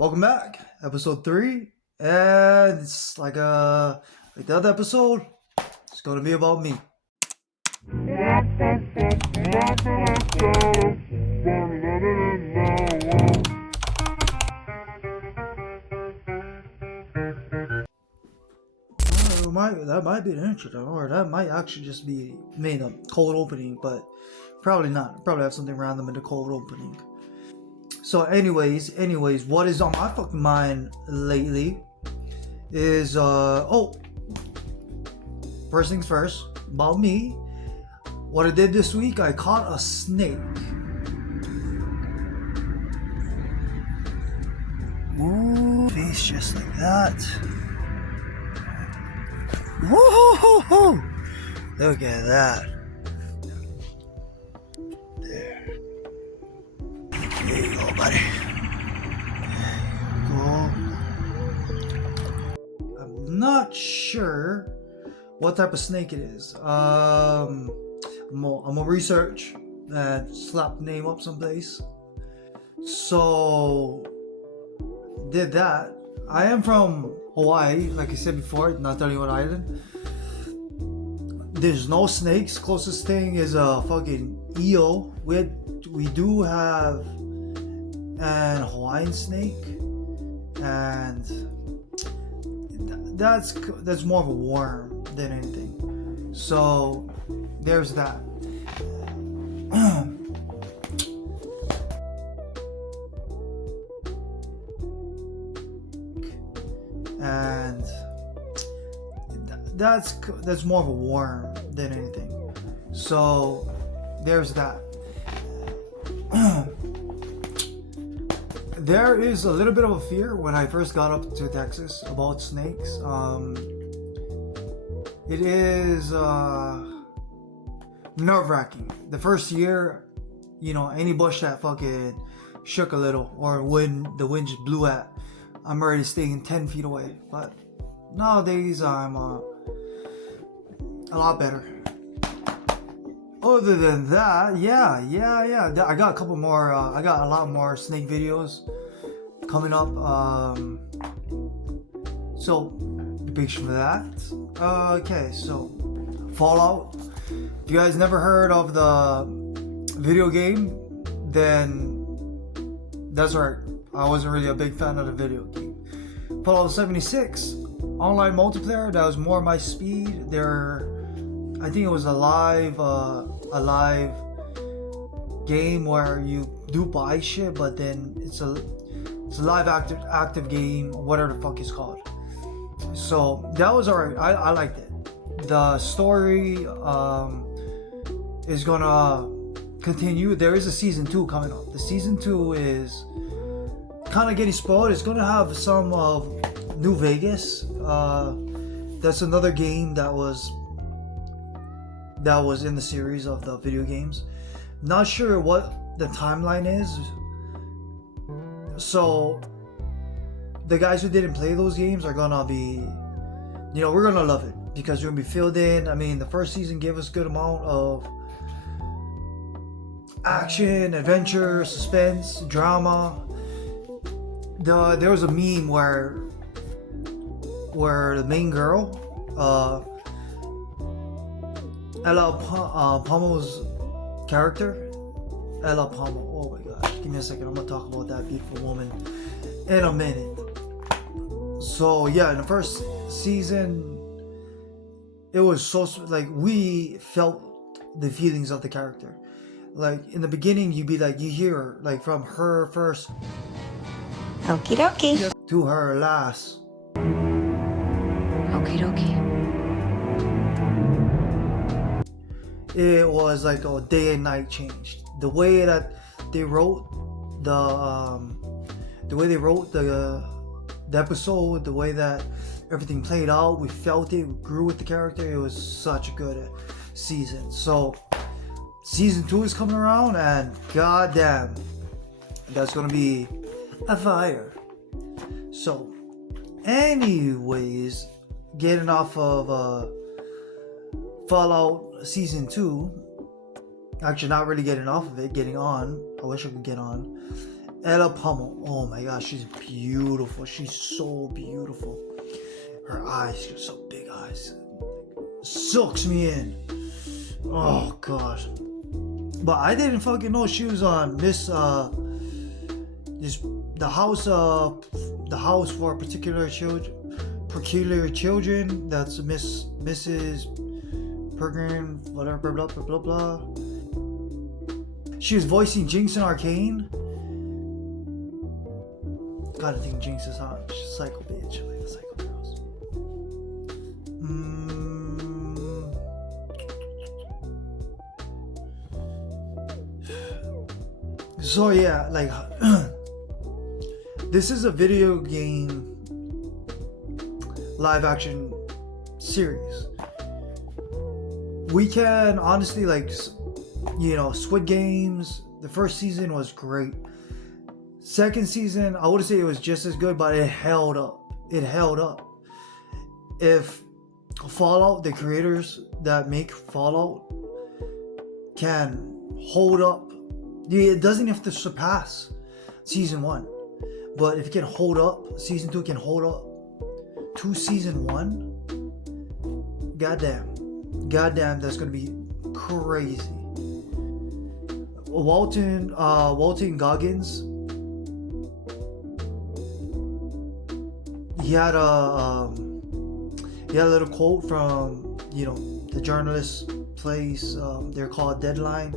Welcome back, episode 3, and it's like the other episode. It's gonna be about me. That might be an intro, or that might actually just be made a cold opening, but probably not. Probably have something random in the cold opening. So anyways, what is on my fucking mind lately is first things first, about me. What I did this week, I caught a snake. Ooh, face just like that. Whoa! Look at that. There you go, buddy. There you go. I'm not sure what type of snake it is. I'm gonna research and slap the name up someplace. So did that. I am from Hawaii, like I said before, not telling you what island. There's no snakes. Closest thing is a fucking eel. We do have an Hawaiian snake, and that's more of a worm than anything. So there's that. And that's more of a worm than anything. So there's that. There is a little bit of a fear when I first got up to Texas about snakes. It is nerve-wracking. The first year, any bush that fucking shook a little, or when the wind just blew at, I'm already staying 10 feet away. But nowadays, I'm a lot better. Other than that, yeah. I got a couple more. I got a lot more snake videos coming up. So be patient for that. Okay, so Fallout. If you guys never heard of the video game, then that's right. I wasn't really a big fan of the video game. Fallout 76 online multiplayer, that was more my speed. I think it was a live game where you do buy shit, but then it's a live active game, whatever the fuck it's called. So that was alright. I liked it. The story is gonna continue. There is a season 2 coming up. The season 2 is kind of getting spoiled. It's gonna have some of New Vegas. That's another game that was in the series of the video games. Not sure what the timeline is. So the guys who didn't play those games are gonna be, we're gonna love it because we're gonna be filled in. I mean, the first season gave us a good amount of action, adventure, suspense, drama. There was a meme where the main girl, Ella Palmer's character, Ella Palmer. Oh my gosh, give me a second. I'm gonna talk about that beautiful woman in a minute. So yeah, in the first season, it was so like we felt the feelings of the character. Like in the beginning, you'd be like, you hear her, like from her first Okie dokie. to her last. Okie dokie. It was like a day and night changed. The way that they wrote the episode, the way that everything played out, we felt it, we grew with the character. It was such a good season. So season 2 is coming around, and goddamn, that's gonna be a fire. So anyways, getting off of Fallout Season 2, actually not really getting off of it, getting on. I wish I could get on. Ella Pummel. Oh my gosh, she's beautiful. She's so beautiful. Her eyes, she's got so big eyes. Sucks me in. Oh gosh. But I didn't fucking know she was on this the house for peculiar children. That's Mrs. Pergrin, whatever, blah blah blah blah. She was voicing Jinx in Arcane. Gotta think Jinx is hot. She's a psycho bitch, like the psycho girls. So yeah, like this is a video game live action series. We can honestly, like, you know, Squid Games, the first season was great. Second season, I wouldn't say it was just as good, but it held up. It held up. If Fallout, the creators that make Fallout, can hold up, it doesn't have to surpass season 1. But if it can hold up, season 2 can hold up to season 1. Goddamn, that's gonna be crazy. Walton Goggins, he had a little quote from, you know, the journalist place. They're called Deadline.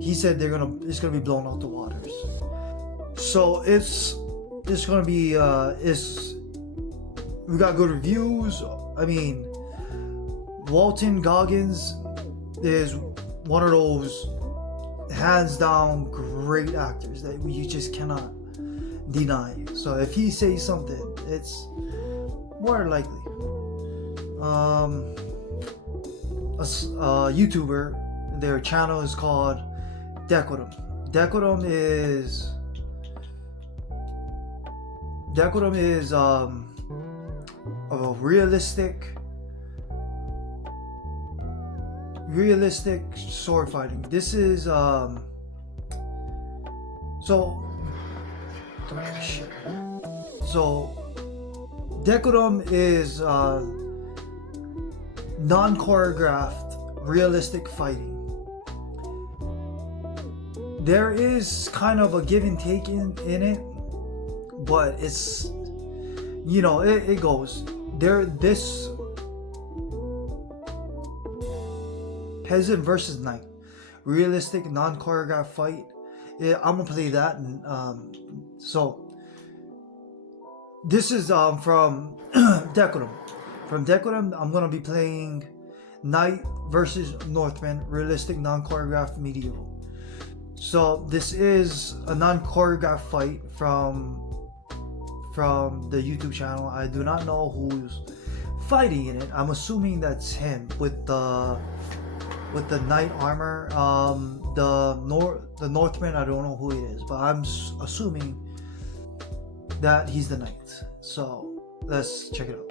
He said it's gonna be blown out the waters. So it's gonna be we got good reviews. I mean, Walton Goggins is one of those hands down great actors that you just cannot deny. So if he says something, it's more than likely. A YouTuber, their channel is called Decorum. Decorum is a realistic sword fighting. This is so Decorum is non-choreographed realistic fighting. There is kind of a give and take in it, but it's, you know, it goes there. This peasant versus knight, realistic non-choreographed fight. I'm gonna play that, and so this is from Decorum. From Decorum, I'm gonna be playing knight versus Northman, realistic non-choreographed medieval. So this is a non-choreographed fight from the YouTube channel. I do not know who's fighting in it. I'm assuming that's him with the knight armor. The Northman, I don't know who it is, but I'm assuming that he's the knight. So let's check it out.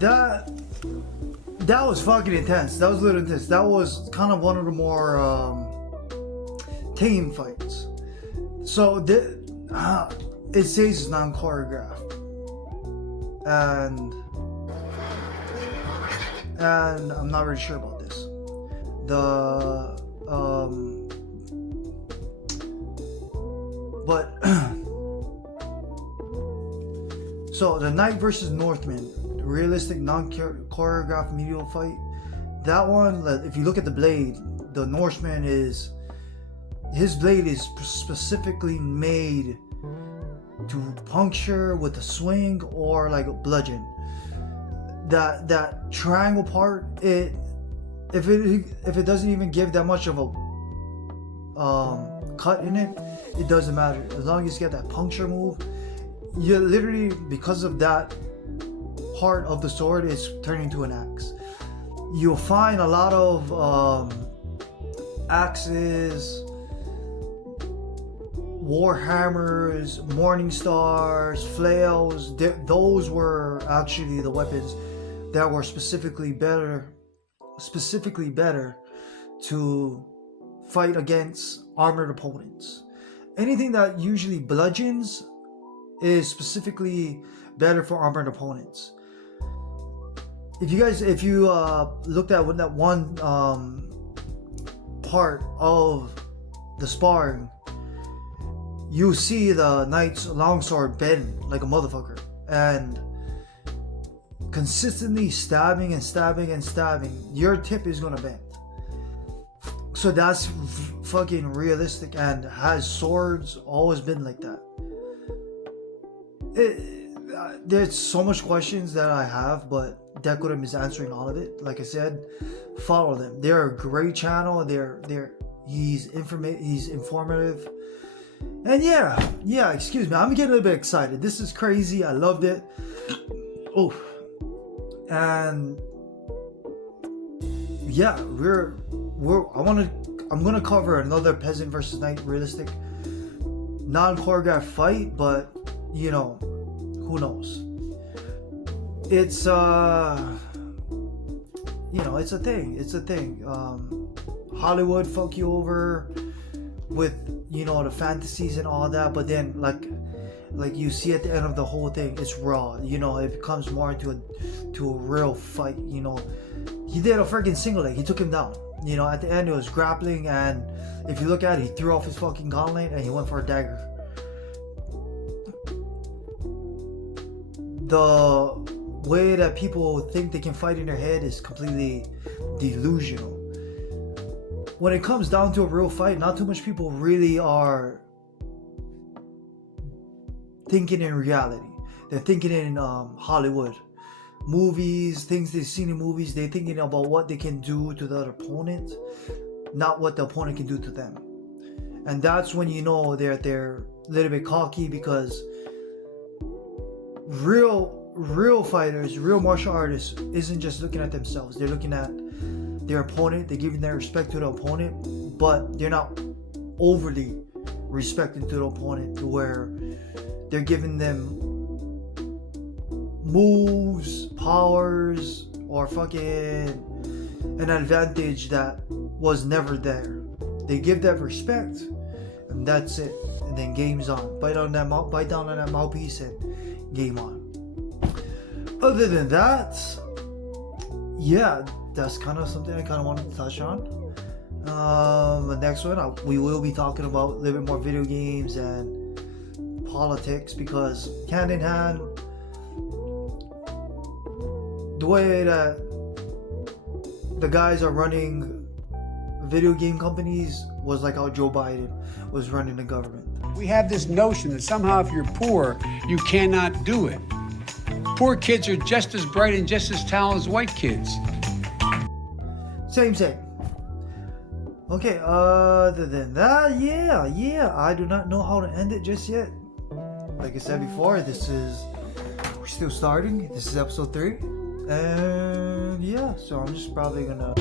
that was fucking intense. That was a little intense. That was kind of one of the more tame fights. So it says it's non-choreographed, and I'm not really sure about this. But so the Knight versus Northman, realistic non-choreographed medieval fight. That one, if you look at the blade, the Norseman his blade is specifically made to puncture with a swing or like a bludgeon. That triangle part, if it doesn't even give that much of a cut in it, it doesn't matter. As long as you get that puncture move, you literally, because of that part of the sword, is turning into an axe. You'll find a lot of axes, war hammers, morning stars, flails. Those were actually the weapons that were specifically better to fight against armored opponents. Anything that usually bludgeons is specifically better for armored opponents. If you looked at that one part of the sparring, you see the knight's longsword bend like a motherfucker, and consistently stabbing and stabbing and stabbing, your tip is gonna bend. So that's fucking realistic, and has swords always been like that? There's so much questions that I have, but Decorum is answering all of it. Like I said, follow them. They're a great channel. He's informative. And yeah, excuse me, I'm getting a little bit excited. This is crazy. I loved it. Oh, and yeah, I'm gonna cover another peasant versus knight realistic non-choreographed fight, but who knows? It's it's a thing. Hollywood fuck you over with the fantasies and all that, but then like you see at the end of the whole thing, it's raw. It becomes more into a real fight. He did a freaking single leg. He took him down. At the end it was grappling, and if you look at it, he threw off his fucking gauntlet and he went for a dagger. The way that people think they can fight in their head is completely delusional. When it comes down to a real fight, not too much people really are thinking in reality. They're thinking in Hollywood movies, things they've seen in movies. They're thinking about what they can do to the other opponent, not what the opponent can do to them. And that's when they're a little bit cocky, because real fighters, real martial artists isn't just looking at themselves. They're looking at their opponent. They're giving their respect to the opponent, but they're not overly respecting to the opponent to where they're giving them moves, powers, or fucking an advantage that was never there. They give that respect, and that's it. And then game's on. Bite down on that mouthpiece, and game on. Other than that, yeah, that's kind of something I kind of wanted to touch on. The next one, we will be talking about a little bit more video games and politics, because hand in hand, the way that the guys are running video game companies was like how Joe Biden was running the government. We have this notion that somehow if you're poor, you cannot do it. Poor kids are just as bright and just as talented as white kids. Same. Okay, other than that, yeah, I do not know how to end it just yet. Like I said before, we're still starting. This is episode 3. And yeah, so I'm just probably gonna